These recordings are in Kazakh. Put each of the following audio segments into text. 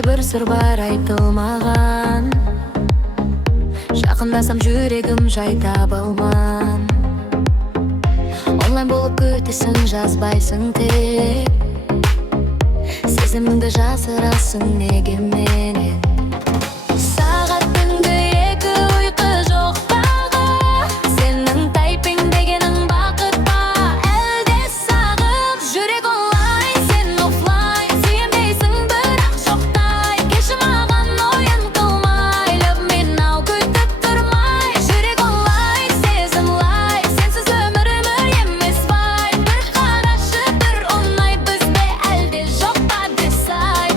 менде бір сыр бар айтылмаған. Жақындасам жүрегім жай таба алман. Онлайн болып күтесің, жазбайсың тек. Сезіміңді жасырасың неге менен? Сағат түнгі 2 ұйқы жоқ тағы. Сенің тайпинг дегенің бақыт па, әлде сағым? Жүрек онлайн, сен офлайн. Сүйемдейсің бірақ жоқтай. Кеші маған ойын қылмай. Love me now, күтіп тұрмай. Жүрек онлайн, сезім лай. Сенсіз өмірім емес бай. Бір қарашы бір оңай бізде, әлде жоқ па десай.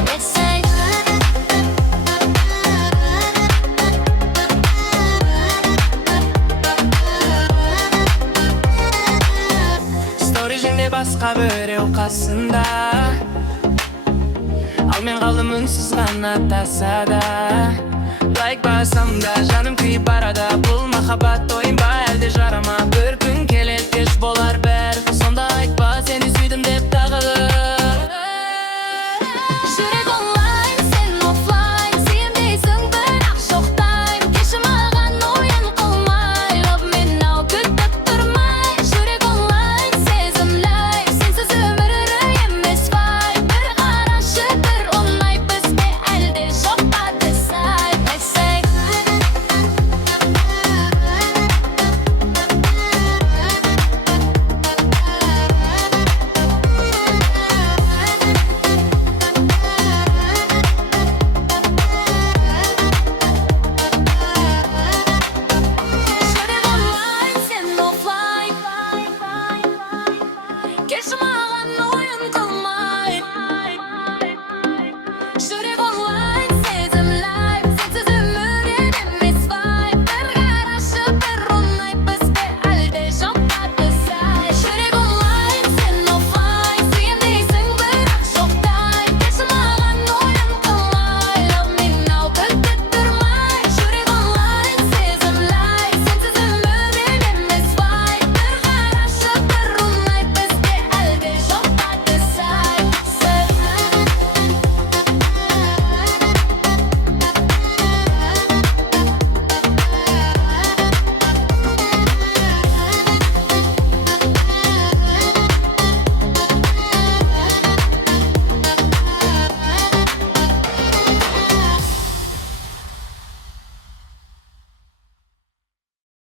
Сторижіңде басқа біреу қасында, ал мен қалдым үнсіз ғана тасада. Лайк басам да жаным күйіп барады. Бұл махаббат ойын ба, әлде жарама бір күн келеді.